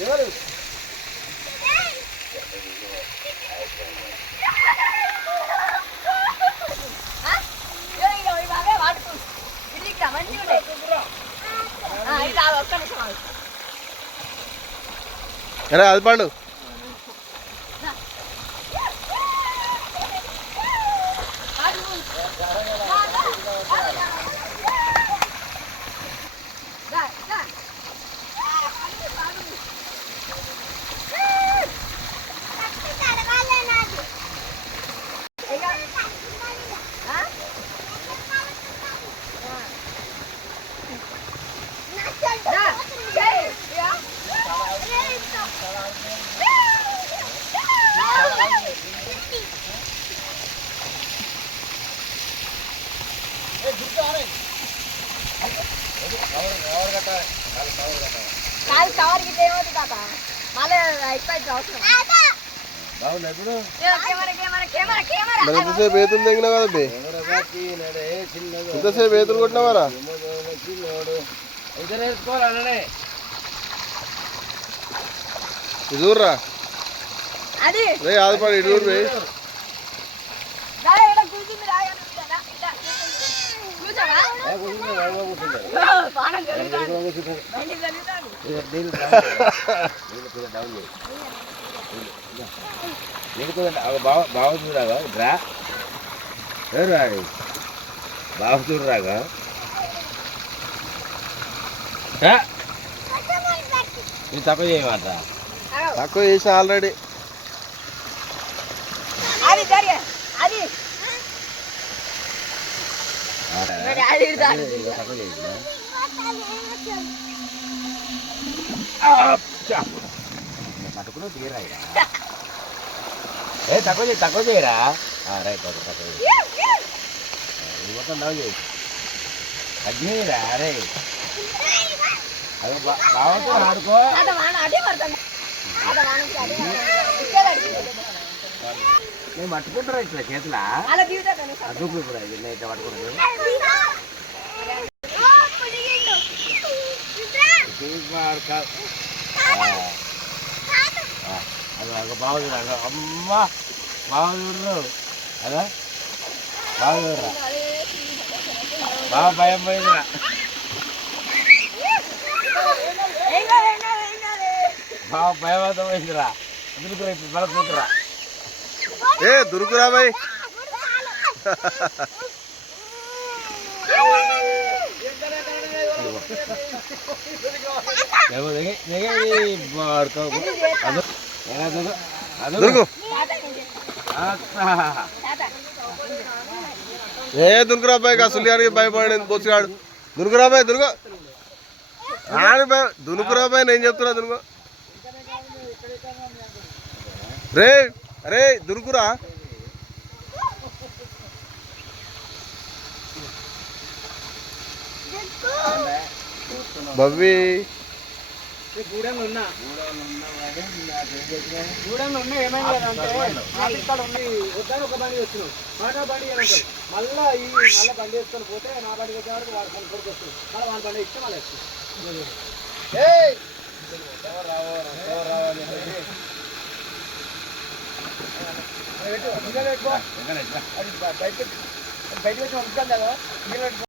ఎవరు అది పండు ఎంతసేపు ఏతులు తెగినా కదా ఇంతసేపు ఏతులు కొట్టినావారా చూడరా రే ఆదిపడి ఇటు చూడు బావ చూడరాగా రా ఎవరు బావ చూడరాగా ఇది తక్కువ చేయమాట తక్కువ చేసిన ఆల్రెడీ పట్టుకుని తీరా తక్కువ చేయరా రైట్ తక్కువ మొత్తం డౌన్ చేయి తగ్గిరా అరే అది బావతో ఆడుకో నేను పట్టుకుంటారా ఇట్లా చేతులా అదుపు ఇప్పుడు ఇట్లా పట్టుకుంటుంది అది బాగా చూడ అమ్మ బాగా చూడరు అదా బాగా చూడరా బాగా భయం పోయిందిరా బాగా భయం పోయిందిరా అందుకు మళ్ళీ కూతురా ఏ దురుకురా బాయ్ ఏ దుర్గురాబాయ్ కా సుల్యానికి భయపడి పోసిగాడు దుర్గురాబాయ్ దుర్గ ఆడి భయ దునుకురాబాయ్ నేను చెప్తున్నా దుర్గ రే అరే దుర్గురా బవ్వి గూడెంలో ఉన్నా ఏమైందంటే ఇక్కడ ఉంది వద్దని ఒక బండి వచ్చినాం నా బండి అంటారు మళ్ళీ మళ్ళీ బండి వేసుకొని పోతే నా బండి వచ్చేవాడికి వాడు కొనుక్కొరికి వస్తుంది మళ్ళీ వాడి బండి ఇస్తే మళ్ళీ బయటకు వచ్చి పంపుతాను కదా